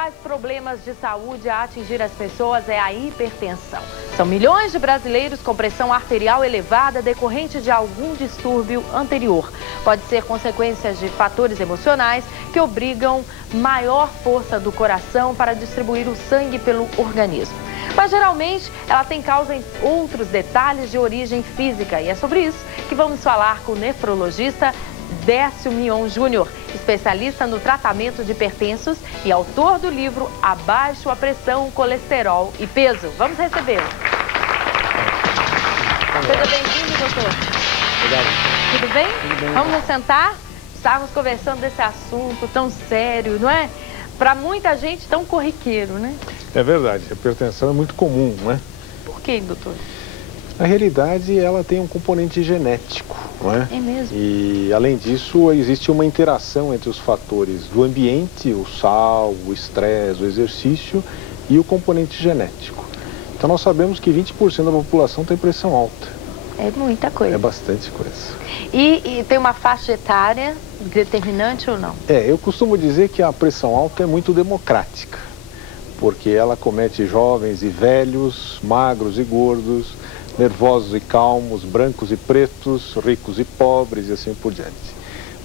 principais problemas de saúde a atingir as pessoas é a hipertensão. São milhões de brasileiros com pressão arterial elevada decorrente de algum distúrbio anterior. Pode ser consequência de fatores emocionais que obrigam maior força do coração para distribuir o sangue pelo organismo. Mas geralmente ela tem causa em outros detalhes de origem física. E é sobre isso que vamos falar com o nefrologista Décio Mion Júnior, especialista no tratamento de hipertensos e autor do livro Abaixo a Pressão, Colesterol e Peso. Vamos recebê-lo. Seja bem-vindo, doutor. Obrigado. Tudo bem? Tudo bem. Vamos nos sentar? Estávamos conversando desse assunto tão sério, não é? Para muita gente tão corriqueiro, né? É verdade, a hipertensão é muito comum, né? Por que, doutor? Na realidade, ela tem um componente genético, não é? É mesmo? E, além disso, existe uma interação entre os fatores do ambiente, o sal, o estresse, o exercício e o componente genético. Então, nós sabemos que 20% da população tem pressão alta. É muita coisa. É bastante coisa. E tem uma faixa etária determinante ou não? Eu costumo dizer que a pressão alta é muito democrática, porque ela comete jovens e velhos, magros e gordos, nervosos e calmos, brancos e pretos, ricos e pobres e assim por diante.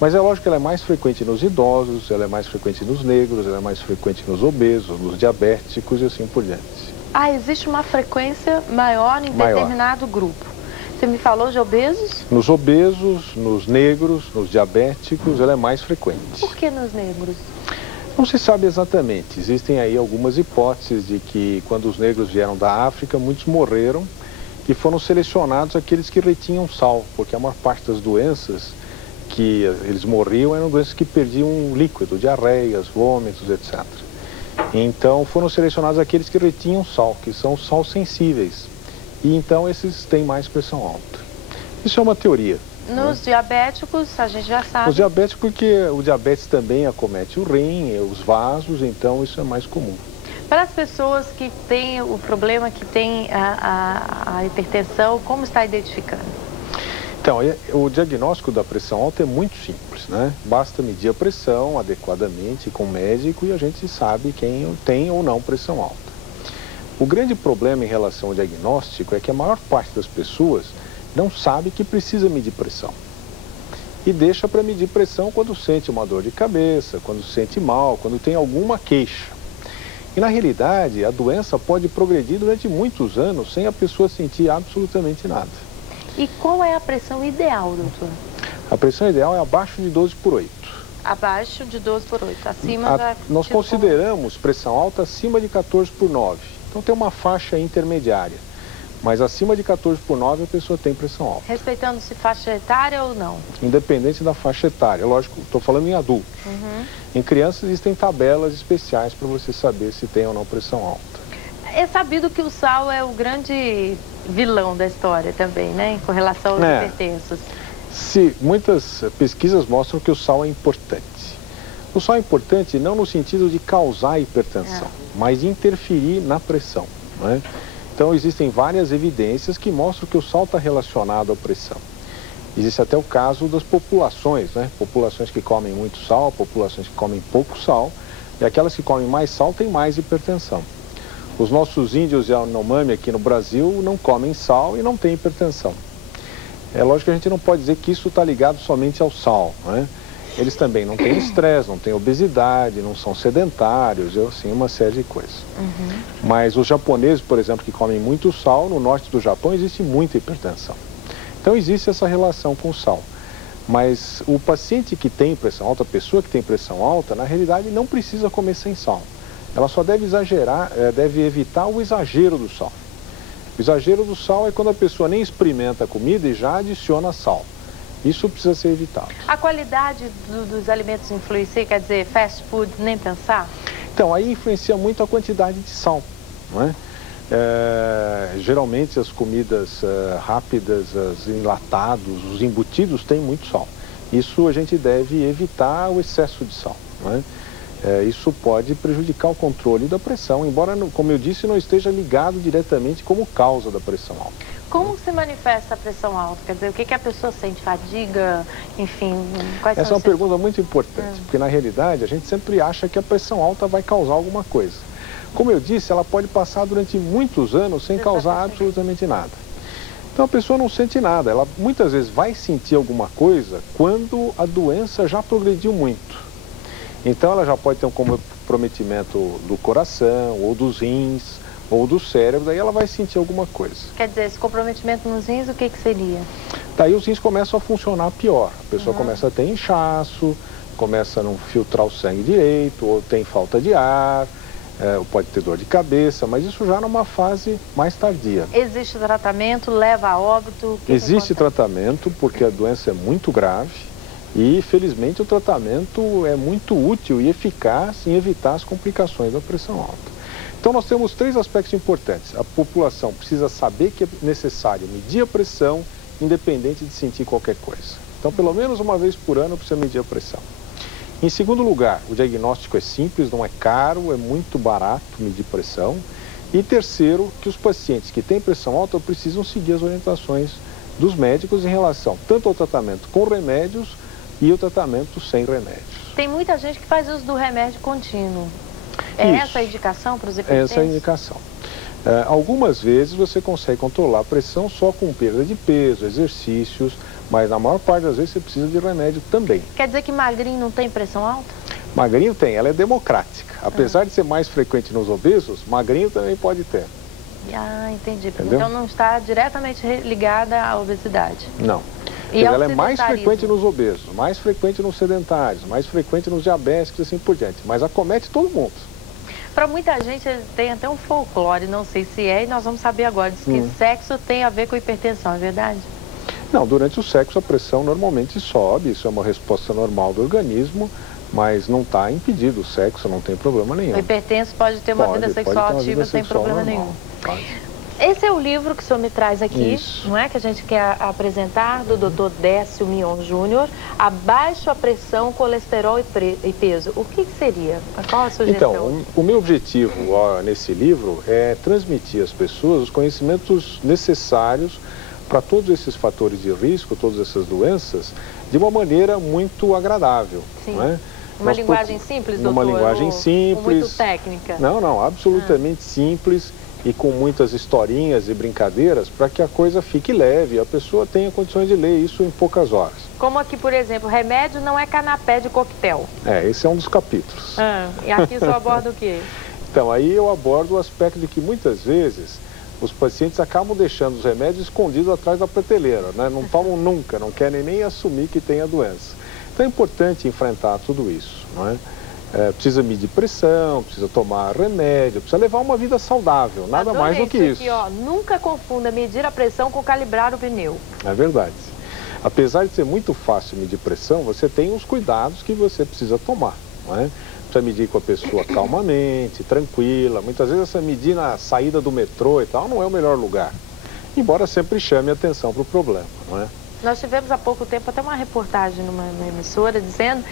Mas é lógico que ela é mais frequente nos idosos, ela é mais frequente nos negros, ela é mais frequente nos obesos, nos diabéticos e assim por diante. Ah, existe uma frequência maior em determinado grupo. Você me falou de obesos? Nos obesos, nos negros, nos diabéticos, ela é mais frequente. Por que nos negros? Não se sabe exatamente. Existem aí algumas hipóteses de que quando os negros vieram da África, muitos morreram e foram selecionados aqueles que retinham sal, porque a maior parte das doenças que eles morriam eram doenças que perdiam líquido, diarreias, vômitos, etc. Então foram selecionados aqueles que retinham sal, que são sal sensíveis. E então esses têm mais pressão alta. Isso é uma teoria. Nos diabéticos, a gente já sabe. Os diabéticos, porque o diabetes também acomete o rim, os vasos, então isso é mais comum. Para as pessoas que têm o problema, que têm a hipertensão, como está identificando? Então, o diagnóstico da pressão alta é muito simples, né? Basta medir a pressão adequadamente com o médico e a gente sabe quem tem ou não pressão alta. O grande problema em relação ao diagnóstico é que a maior parte das pessoas não sabe que precisa medir pressão. E deixa para medir pressão quando sente uma dor de cabeça, quando se sente mal, quando tem alguma queixa. E na realidade, a doença pode progredir durante muitos anos sem a pessoa sentir absolutamente nada. E qual é a pressão ideal, doutor? A pressão ideal é abaixo de 12/8. Abaixo de 12/8, acima já... Nós consideramos pressão alta acima de 14/9. Então tem uma faixa intermediária. Mas acima de 14/9 a pessoa tem pressão alta. Respeitando-se faixa etária ou não? Independente da faixa etária. Lógico, estou falando em adultos. Em crianças existem tabelas especiais para você saber se tem ou não pressão alta. É sabido que o sal é o grande vilão da história também, né? Com relação aos hipertensos. Muitas pesquisas mostram que o sal é importante. O sal é importante não no sentido de causar hipertensão, mas de interferir na pressão, não é? Então, existem várias evidências que mostram que o sal está relacionado à pressão. Existe até o caso das populações, né? Populações que comem muito sal, populações que comem pouco sal, e aquelas que comem mais sal têm mais hipertensão. Os nossos índios Yanomami aqui no Brasil não comem sal e não têm hipertensão. É lógico que a gente não pode dizer que isso está ligado somente ao sal, né? Eles também não têm estresse, não têm obesidade, não são sedentários, assim, uma série de coisas. Mas os japoneses, por exemplo, que comem muito sal, no norte do Japão existe muita hipertensão. Então existe essa relação com o sal. Mas o paciente que tem pressão alta, a pessoa que tem pressão alta, na realidade não precisa comer sem sal. Ela só deve deve evitar o exagero do sal. O exagero do sal é quando a pessoa nem experimenta a comida e já adiciona sal. Isso precisa ser evitado. A qualidade dos alimentos influencia, quer dizer, fast food, nem pensar? Então, aí influencia muito a quantidade de sal, não é? Geralmente as comidas rápidas, os enlatados, os embutidos têm muito sal. Isso a gente deve evitar o excesso de sal, não é? Isso pode prejudicar o controle da pressão, embora, como eu disse, não esteja ligado diretamente como causa da pressão alta. Como se manifesta a pressão alta? Quer dizer, o que a pessoa sente? Fadiga? Enfim, quais Essa são é uma pergunta muito importante, porque na realidade a gente sempre acha que a pressão alta vai causar alguma coisa. Como eu disse, ela pode passar durante muitos anos sem causar absolutamente nada. Então a pessoa não sente nada, ela muitas vezes vai sentir alguma coisa quando a doença já progrediu muito. Então ela já pode ter um comprometimento do coração, ou dos rins, ou do cérebro, daí ela vai sentir alguma coisa. Quer dizer, esse comprometimento nos rins, o que seria? Daí os rins começam a funcionar pior. A pessoa começa a ter inchaço, começa a não filtrar o sangue direito, ou tem falta de ar, ou pode ter dor de cabeça, mas isso já numa fase mais tardia. Existe tratamento? Leva a óbito? Existe tratamento, porque a doença é muito grave e, felizmente, o tratamento é muito útil e eficaz em evitar as complicações da pressão alta. Então nós temos 3 aspectos importantes. A população precisa saber que é necessário medir a pressão, independente de sentir qualquer coisa. Então pelo menos uma vez por ano precisa medir a pressão. Em segundo lugar, o diagnóstico é simples, não é caro, é muito barato medir pressão. E terceiro, que os pacientes que têm pressão alta precisam seguir as orientações dos médicos em relação tanto ao tratamento com remédios e ao tratamento sem remédios. Tem muita gente que faz uso do remédio contínuo. É essa a indicação para os hipertensos? Essa é a indicação. Algumas vezes você consegue controlar a pressão só com perda de peso, exercícios, mas na maior parte das vezes você precisa de remédio também. Quer dizer que magrinho não tem pressão alta? Magrinho tem, ela é democrática. Apesar de ser mais frequente nos obesos, magrinho também pode ter. Ah, entendi. Entendeu? Então não está diretamente ligada à obesidade. Não. E ela é mais frequente nos obesos, mais frequente nos sedentários, mais frequente nos diabéticos e assim por diante. Mas acomete todo mundo. Para muita gente tem até um folclore, não sei se é, e nós vamos saber agora. Diz que sexo tem a ver com hipertensão, é verdade? Não, durante o sexo a pressão normalmente sobe, isso é uma resposta normal do organismo, mas não está impedido o sexo, não tem problema nenhum. O hipertenso pode ter uma vida sexual ativa sem problema nenhum. Pode. Esse é o livro que o senhor me traz aqui, não é? Que a gente quer apresentar, do Dr. Décio Mion Júnior, Abaixo a Pressão, Colesterol e Peso. O que seria? Qual a sugestão? Então, o meu objetivo nesse livro é transmitir às pessoas os conhecimentos necessários para todos esses fatores de risco, todas essas doenças, de uma maneira muito agradável. Sim. Não é? Uma linguagem simples, doutor? Uma linguagem simples. Muito técnica? Não, absolutamente simples e com muitas historinhas e brincadeiras para que a coisa fique leve e a pessoa tenha condições de ler isso em poucas horas. Como aqui, por exemplo, remédio não é canapé de coquetel. Esse é um dos capítulos. E aqui o senhor aborda o quê? Então, aí eu abordo o aspecto de que muitas vezes os pacientes acabam deixando os remédios escondidos atrás da prateleira, né? Não tomam nunca, não querem nem assumir que tem a doença. Então é importante enfrentar tudo isso, não é? Precisa medir pressão, precisa tomar remédio, precisa levar uma vida saudável, nada mais do que isso. Aqui, ó, nunca confunda medir a pressão com calibrar o pneu. É verdade. Apesar de ser muito fácil medir pressão, você tem os cuidados que você precisa tomar, não é? Precisa medir com a pessoa calmamente, tranquila. Muitas vezes essa medir na saída do metrô e tal não é o melhor lugar. Embora sempre chame atenção para o problema, não é? Nós tivemos há pouco tempo até uma reportagem numa emissora dizendo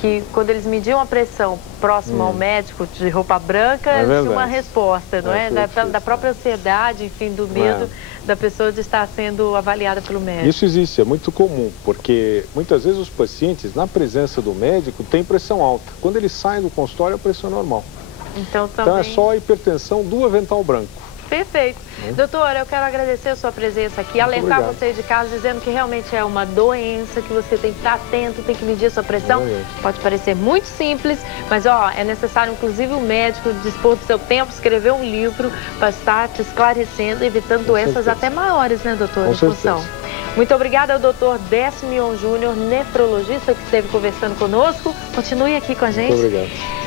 que quando eles mediam a pressão próximo ao médico de roupa branca, tinha uma resposta, não é? Da própria ansiedade, enfim, do medo da pessoa de estar sendo avaliada pelo médico. Isso existe, é muito comum, porque muitas vezes os pacientes, na presença do médico, têm pressão alta. Quando eles saem do consultório, a pressão é normal. Então é só a hipertensão do avental branco. Perfeito. Doutor, eu quero agradecer a sua presença aqui, alertar você de casa, dizendo que realmente é uma doença, que você tem que estar atento, tem que medir a sua pressão. Pode parecer muito simples, mas é necessário, inclusive, o médico dispor do seu tempo, escrever um livro para estar te esclarecendo, evitando doenças até maiores, né, doutor? Com certeza. Muito obrigada ao doutor Décio Mion Júnior, nefrologista, que esteve conversando conosco. Continue aqui com a gente. Muito obrigado.